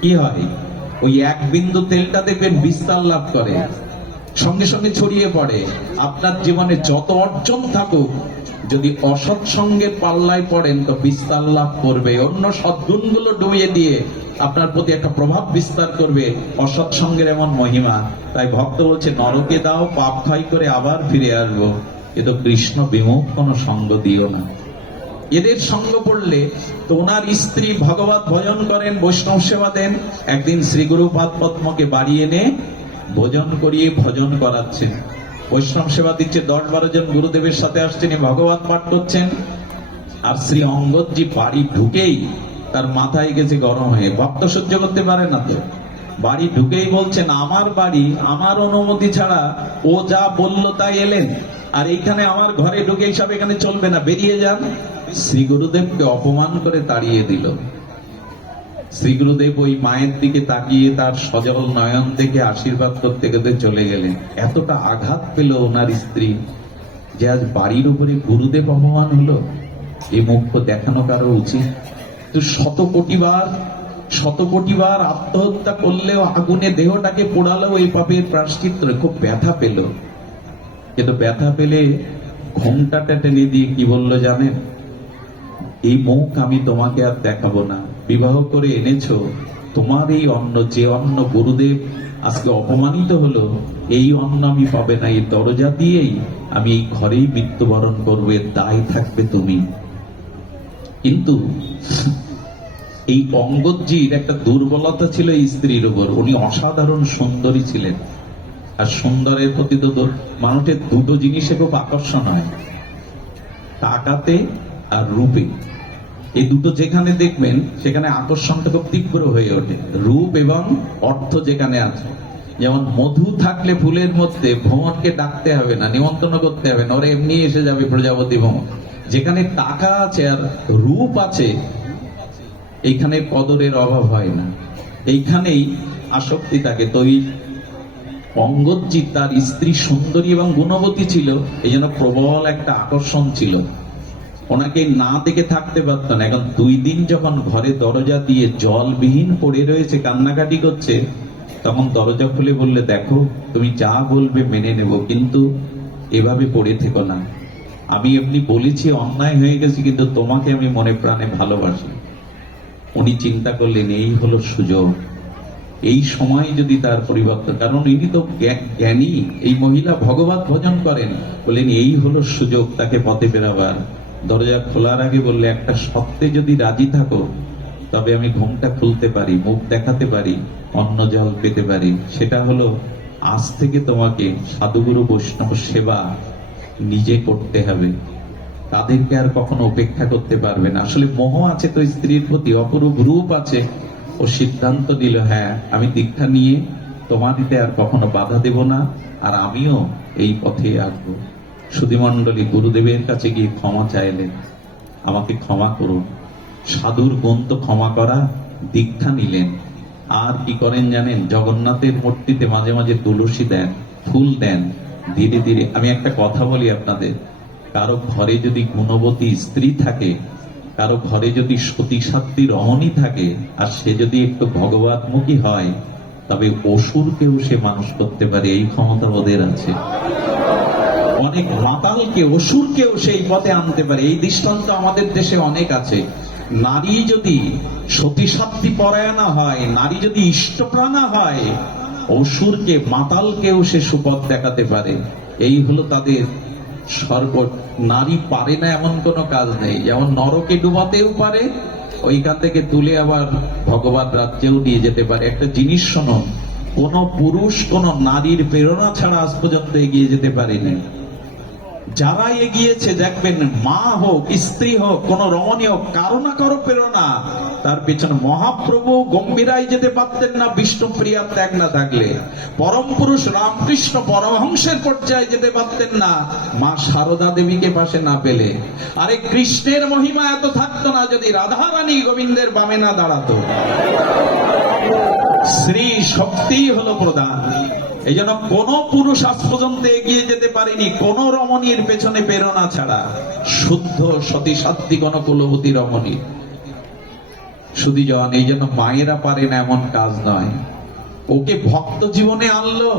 কি হয়, ওই এক বিন্দু তেলটা দেখবেন বিস্তার লাভ করে, সঙ্গে সঙ্গে ছড়িয়ে পড়ে। আপনার জীবনে যত অর্জন থাকুক, যদি অসৎ সঙ্গের পাল্লায় পড়েন তো বিস্তার লাভ করবে, অন্য সদ্গুণগুলো ডুবিয়ে দিয়ে আপনার প্রতি একটা প্রভাব বিস্তার করবে। অসৎ সঙ্গের এমন মহিমা। তাই ভক্ত বলছে, নরকে দাও, পাপ ক্ষয় করে আবার ফিরে আসবো, কিন্তু কৃষ্ণ বিমুখ কোন সঙ্গ দিও না। এদের সঙ্গ পড়লে তো ওনার স্ত্রী ভগবত ভজন করেন, বৈষ্ণব সেবা দেন। একদিন শ্রী গুরু পাদ পদ্মকে বাড়ি এনে ভোজন করিয়ে ভজন করাচ্ছেন, বৈষ্ণব সেবা দিচ্ছে। 10-12 জন গুরুদেবের সাথে আসছেন, ভগবত পাঠ করছেন। আর শ্রী অঙ্গদজি বাড়ি ঢুকেই তার মাথায় গেছে গরম হয়ে, ভক্ত সহ্য করতে পারে না তো। বাড়ি ঢুকেই বলছেন, আমার বাড়ি, আমার অনুমতি ছাড়া ও যা বললো তাই এলেন, আর এইখানে আমার ঘরে ঢুকেই সব এখানে চলবে না, বেরিয়ে যান। শ্রী গুরুদেবকে অপমান করে তাড়িয়ে দিল। শ্রী গুরুদেব ওই মায়ের দিকে তাকিয়ে তার সজল নয়ন দেখে আশীর্বাদ করতে করতে চলে গেলেন। এতটা আঘাত পেল ওনার স্ত্রী যে আজ বাড়ির উপরে গুরুদেব অপমান হলো। এই মুখ্য দেখানো কারো উচিত? তো শত কোটি বার আত্মহত্যা করলেও, আগুনে দেহটাকে পোড়ালেও এই পাপের প্রায়শ্চিত্ত। খুব ব্যথা পেল, কিন্তু ব্যথা পেলে ঘোমটাটা টেনে দিয়ে কি বললো জানেন? এই মুখ আমি তোমাকে আর দেখাবো না, বিবাহ করে এনেছো, তোমার এই অন্ন, যে অন্ন গুরুদেব আজকে অপমানিত হলো, এই অন্ন আমি পাবে না, এই দরজা দিয়েই আমি এই ঘরেই মৃত্যুবরণ করবো, এর দায় থাকবে তুমি। কিন্তু এই অঙ্গদজির একটা দুর্বলতা ছিল এই স্ত্রীর উপর। উনি অসাধারণ সুন্দরী ছিলেন, আর সুন্দরের প্রতি তো মানুষের দুটো জিনিসে খুব আকর্ষণ হয়, টাকাতে আর রূপে। এই দুটো যেখানে দেখবেন সেখানে আকর্ষণটা খুব তীব্র হয়ে ওঠে। রূপ এবং অর্থ যেখানে আছে, যেমন মধু থাকলে ফুলের মধ্যে ভ্রমণকে ডাকতে হবে না, নিমন্ত্রণ করতে হবে না, ওরা এমনি এসে যাবে প্রজাপতি ভ্রমণ। যেখানে টাকা আছে আর রূপ আছে, এইখানে কদরের অভাব হয় না, এইখানেই আসক্তি থাকে। তো অঙ্গদজি তার স্ত্রী সুন্দরী এবং গুণবতী ছিল, এই জন্য প্রবল একটা আকর্ষণ ছিল। ওনাকে না দেখে থাকতে পারত না। এখন 2 দিন যখন ঘরে দরজা দিয়ে জলবিহীন পড়ে রয়েছে, কান্নাকাটি করছে, তখন দরজা খুলে বললে, দেখো তুমি যা বলবে মেনে নেব, কিন্তু এভাবে পড়ে থেকো না। আমি এমনি বলেছি, অন্যায় হয়ে গেছে, কিন্তু তোমাকে আমি মনে প্রাণে ভালোবাসি। উনি চিন্তা করলেন, এই হলো সুযোগ। এই সময় যদি তার পরিবর্তন, কারণ ইনি তো জ্ঞানী, এই মহিলা ভগবত ভজন করেন, বললেন এই হলো সুযোগ তাকে পথে বেরাবার। দরজা খোলার আগে বললে, একটা শর্তে যদি রাজি থাকো তবে আমি ঘুমটা খুলতে পারি, মুখ দেখাতে পারি, অন্ন জল পেতে পারি। সেটা হলো, আজ থেকে তোমাকে সাধুগুরু বৈষ্ণব সেবা নিজে করতে হবে, তাদেরকে আর কখনো উপেক্ষা করতে পারবে না। আসলে মোহ আছে তো স্ত্রীর প্রতি, অপরূপ রূপ আছে। ও সিদ্ধান্ত নিল, হ্যাঁ আমি দীক্ষা নিয়ে তোমাদিতে আর কখনো বাধা দেব না, আর আমিও এই পথে আসবো। সুধীমণ্ডলী গুরুদেবের কাছে গিয়ে ক্ষমা চাইলেন, আমাকে ক্ষমা করুন। সাধুর গুণ তো ক্ষমা করা। দীক্ষা নিলেন। আর কি করেন জানেন? জগন্নাথের মূর্তিতে মাঝে মাঝে তুলসী দেন, ফুল দেন। ধীরে ধীরে, আমি একটা কথা বলি আপনাদের, কারো ঘরে যদি গুণবতী স্ত্রী থাকে, কারো ঘরে যদি সতী সাধ্বী রমণী থাকে, আর সে যদি একটু ভগবতমুখী হয়, তবে অসুরকেও সে মানুষ করতে পারে, এই ক্ষমতা ওদের আছে। অনেক মাতালকে, অসুরকেও সেই পথে আনতে পারে, এই দৃষ্টান্ত আমাদের দেশে অনেক আছে। নারী যদি সতী সাধ্বী পরায়ণা হয়, নারী যদি ইষ্টপ্রাণা হয়, অসুরকে, মাতালকেও সে সুপথ দেখাতে পারে। এই হলো তাদের সর্বট। নারী পারে না এমন কোন কাজ নেই। যেমন নরকে ডুবাতেও পারে, ওইখান থেকে তুলে আবার ভগবত রাজ্যেও নিয়ে যেতে পারে। একটা জিনিস শোনো, কোন পুরুষ কোন নারীর প্রেরণা ছাড়া আজ পর্যন্ত এগিয়ে যেতে পারেনি। যারা এগিয়েছে দেখবেন, মা হোক, স্ত্রী হোক, কোন রমণী হোক, কারো না কারো প্রেরণা তার পেছনে। মহাপ্রভু গম্ভীরাই যেতে পারতেন না বিষ্ণুপ্রিয়ার ত্যাগ না থাকলে। পরম পুরুষ রামকৃষ্ণ পরমহংসের পর্যায়ে যেতে পারতেন না মা শারদা দেবীকে পাশে না পেলে। আরে কৃষ্ণের মহিমা এত থাকতো না যদি রাধা রানী গোবিন্দের বামে না দাঁড়াতো। শ্রী শক্তি হলো প্রধান। এই জন্য কোন পুরুষ আজ পর্যন্ত এগিয়ে যেতে পারেনি কোন রমণীর পেছনে প্রেরণা ছাড়া, শুদ্ধ সতী সাধ্বী কোন কুলবতী রমণী। সুধীজন, এই জন্য মায়েরা পারে না এমন কাজ নয়। ওকে ভক্ত জীবনে আনলো,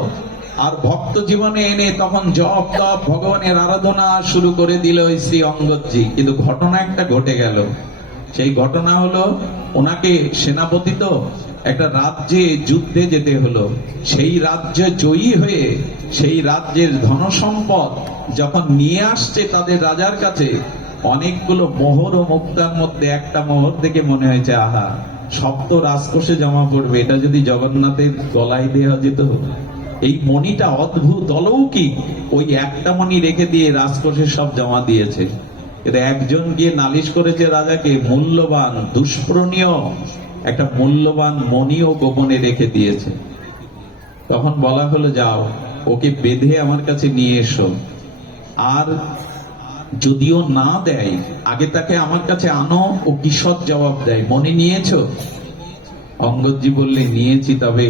আর ভক্ত জীবনে এনে তখন জপ তপ ভগবানের আরাধনা শুরু করে দিল ওই শ্রী অঙ্গদজি। কিন্তু ঘটনা একটা ঘটে গেল। সেই ঘটনা হলো, ওনাকে সেনাপতি তো একটা রাজ্যে যুদ্ধে যেতে হলো। সেই রাজ্যে জয়ী হয়ে সেই রাজ্যের ধনসম্পদ যখন নিয়ে আসছে তাদের রাজার কাছে, অনেকগুলো মোহর ও মুক্তার মধ্যে একটা মোহর দেখে মনে হয়েছে, আহা, সব তো রাজকোষে জমা পড়বে, এটা যদি জগন্নাথের গলায় দেওয়া যেত। এই মণিটা অদ্ভুত অলৌকিক, ওই একটা মণি রেখে দিয়ে রাজকোষে সব জমা দিয়েছে। কিন্তু একজন গিয়ে নালিশ করেছে রাজাকে, মূল্যবান দুষ্প্রণীয় একটা মূল্যবান মণিও গোপনে রেখে দিয়েছে। তখন বলা হলো, যাও ওকে বেঁধে আমার কাছে নিয়ে এসো, আর যদিও না দেয় আগে তাকে আমার কাছে আনো, ও কিসৎ জবাব দেয়, মনে নিয়েছো? অঙ্গদজি বললে, নিয়েছি, তবে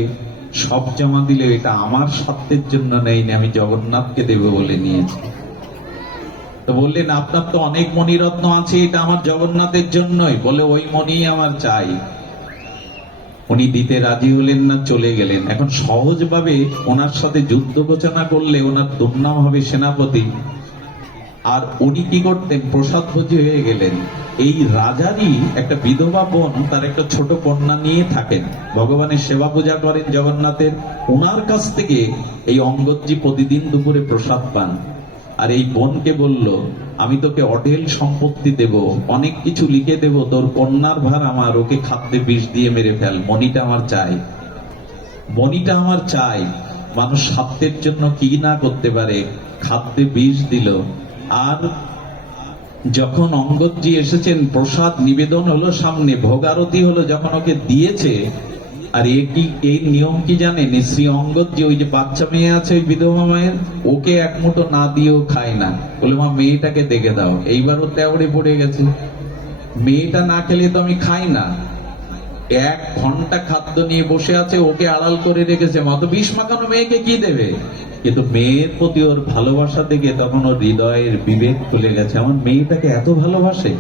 সব জমা দিলে এটা আমার স্বার্থের জন্য নেইনি, আমি জগন্নাথকে দেব বলে নিয়েছি। তো বললেন, আপনার তো অনেক মণিরত্ন আছে, এটা আমার জগন্নাথের জন্যই। বলে, ওই মণি আমার চাই। উনি দিতে রাজি হলেন না, চলে গেলেন। এখন সহজভাবে ওনার সাথে যুদ্ধ ঘোষণা করলে ওনার দুর্নাম হবে সেনাপতি। আর উনি কি করতেন, প্রসাদ ভোজী হয়ে গেলেন। এই রাজারই একটা বিধবা বোন, তার একটা ছোট কন্যা নিয়ে থাকেন, ভগবানের সেবা পূজা করেন জগন্নাথের। ওনার কাছ থেকে এই অঙ্গদজি প্রতিদিন দুপুরে প্রসাদ পান। আর এই বোনকে বলল, আমি তোকে অঢেল সম্পত্তি দেব, অনেক কিছু লিখে দেব, তোর কন্যার ভার আমার, ওকে খাদ্যে বিষ দিয়ে মেরে ফেল, মণিটা আমার চাই, মণিটা আমার চাই। মানুষ স্বার্থের জন্য কি না করতে পারে, খাদ্যে বিষ দিল। আর যখন অঙ্গদজি এসেছেন, প্রসাদ নিবেদন হলো সামনে, ভোগারতি হলো, যখন ওকে দিয়েছে, আর এই নিয়ম কি জানেন, শ্রী অঙ্গদজি ওই যে বাচ্চা মেয়ে আছে ওই বিধবা মায়ের, ওকে এক মুঠো না দিয়েও খায় না। বলে, মা মেয়েটাকে দেখে দাও। এইবার ও তেওড়ে পড়ে গেছে, মেয়েটা না খেলে তো আমি খাই না। 1 ঘন্টা খাদ্য নিয়ে বসে আছে, ওকে আড়াল করে রেখেছে, মতো বিষ মাখানো মেয়েকে কি দেবে? কিন্তু মেয়ের প্রতি ওর ভালোবাসা দেখে তখন ওর হৃদয়ের বিবেক খুলে গেছে, আমার মেয়েটাকে এত ভালোবাসে,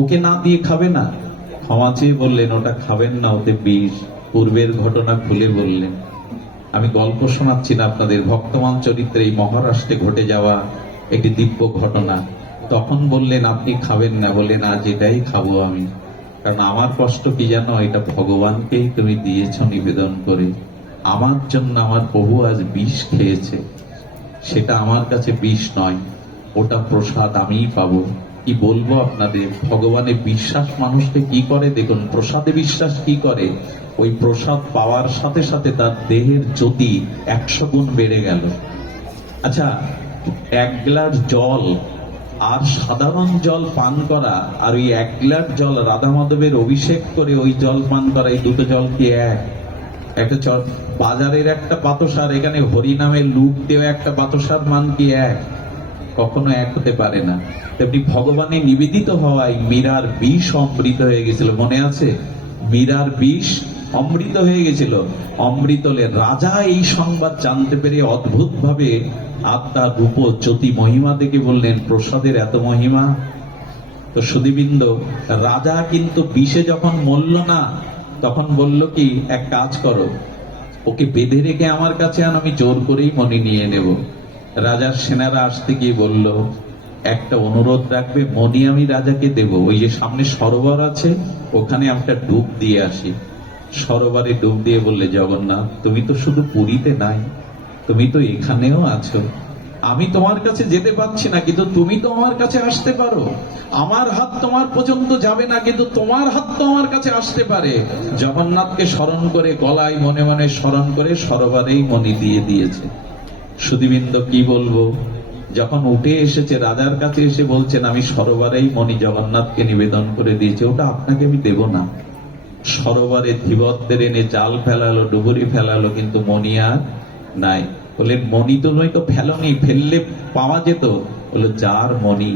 ওকে না দিয়ে খাবে না। ক্ষমা চেয়ে বললেন, ওটা খাবেন না, ওতে বিষ। পূর্বের ঘটনা খুলে বললেন। আমি গল্প শোনাচ্ছি না আপনাদের, ভক্তমান চরিত্রে এই মহারাষ্ট্রে ঘটে যাওয়া একটি দিব্য ঘটনা। তখন বললেন, আপনি খাবেন না? বলে, না, যেটাই খাবো আমি, কারণ আমার কষ্ট কি জানো, এটা ভগবানকেই তুমি দিয়েছ নিবেদন করে। আমার জন্য আমার প্রভু আজ বিষ খেয়েছে, সেটা আমার কাছে বিষ নয়, ওটা প্রসাদ আমিই পাবো। কি বলবো আপনাদের, ভগবানের বিশ্বাস মানুষকে কি করে দেখুন। প্রসাদে বিশ্বাস কি করে, ওই প্রসাদ পাওয়ার সাথে সাথে তার দেহের জ্যোতি 100 গুণ বেড়ে গেল। আচ্ছা, 1 গ্লাস জল আর সাধারণ জল পান করা, আর ওই 1 গ্লাস জল রাধা মাধবের অভিষেক করে ওই জল পান করা, এই দুটো জল কি এক? একটা বাজারের একটা বাতাসার, এখানে হরিনামের লুক দেওয়া একটা বাতাসার মান কি এক? কখনো এক হতে পারে না। তেমনি ভগবানে নিবেদিত হওয়ায় মীরার বিষ অমৃত হয়ে গেছিল, মনে আছে? মীরার বিষ অমৃত হয়ে গেছিল। অমৃত হলে রাজা এই সংবাদ জানতে পেরে অদ্ভুত ভাবে আত্মার রূপ জ্যোতি মহিমা দেখে বললেন, প্রসাদের এত মহিমা। তো সুধীবৃন্দ, রাজা কিন্তু বিষে যখন মরল না, তখন বলল কি, এক কাজ করো, ওকে বেঁধে রেখে আমার কাছে আন, আমি জোর করেই মণি নিয়ে নেব। রাজার সেনারা আসতে গিয়ে বলল, একটা অনুরোধ রাখবে, মণি আমি রাজাকে দেব, ওই যে সামনে সরোবর আছে, ওখানে একটা ডুব দিয়ে আসি। সরোবরে ডুব দিয়ে বললে, জগন্নাথ, তুমি তো শুধু পুরীতে নাই, তুমি তো এখানেও আছো। আমি তোমার কাছে যেতে পারছি না, কিন্তু তুমি তো আমার কাছে আসতে পারো। আমার হাত তোমার পর্যন্ত যাবে না, কিন্তু তোমার হাত তো আমার কাছে আসতে পারে। জগন্নাথকে স্মরণ করে, গলায় মনে মনে স্মরণ করে সরোবরেই মণি দিয়ে দিয়েছে। সুধীবৃন্দ, কি বলবো, যখন উঠে এসেছে রাজার কাছে এসে বলছেন, আমি সরোবরেই মণি জগন্নাথকে নিবেদন করে দিয়েছি, ওটা আপনাকে আমি দেব না। সরোবরে ধীবরদের এনে জাল ফেলালো, ডুবুরি ফেলালো, কিন্তু মণি আর নাই। বললেন, মণি তো নয় তো ফেলনি, ফেললে পাওয়া যেত। বললো, যার মণি,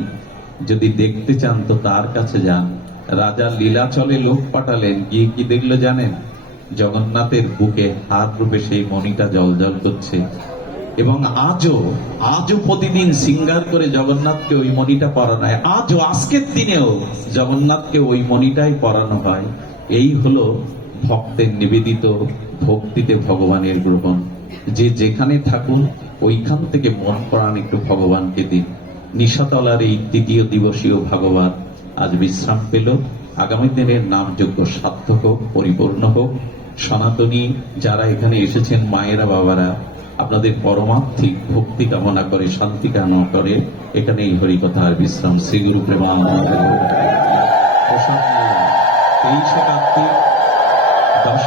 যদি দেখতে চান তো তার কাছে যান। রাজা লীলাচলে লোক পাঠালেন, গিয়ে কি দেখলো জানেন? জগন্নাথের বুকে হাত রূপে সেই মণিটা জ্বলজ্বল করছে। এবং আজও প্রতিদিন সিঙ্গার করে জগন্নাথকে ওই মণিটা পরানো হয়। আজও, আজকের দিনেও জগন্নাথকে ওই মণিটাই পরানো হয়। এই হলো ভক্তের নিবেদিত ভক্তিতে ভগবানের গ্রহণ। যে যেখানে থাকুন ওইখান থেকে মন প্রাণ একটু ভগবানকে দিন। নিশাতলার এই তৃতীয় দিবসীয় ভাগবত আজ বিশ্রাম পেল। আগামী দিনের নামযজ্ঞ সার্থক হোক, পরিপূর্ণ হোক। সনাতনী যারা এখানে এসেছেন, মায়েরা বাবারা, আপনাদের পরমার্থিক ভক্তি কামনা করে, শান্তি কামনা করে এখানে এই হরিকথার বিশ্রাম। শ্রীগুরু প্রেমানন্দ। প্রসাদ 23 কার্তিক 10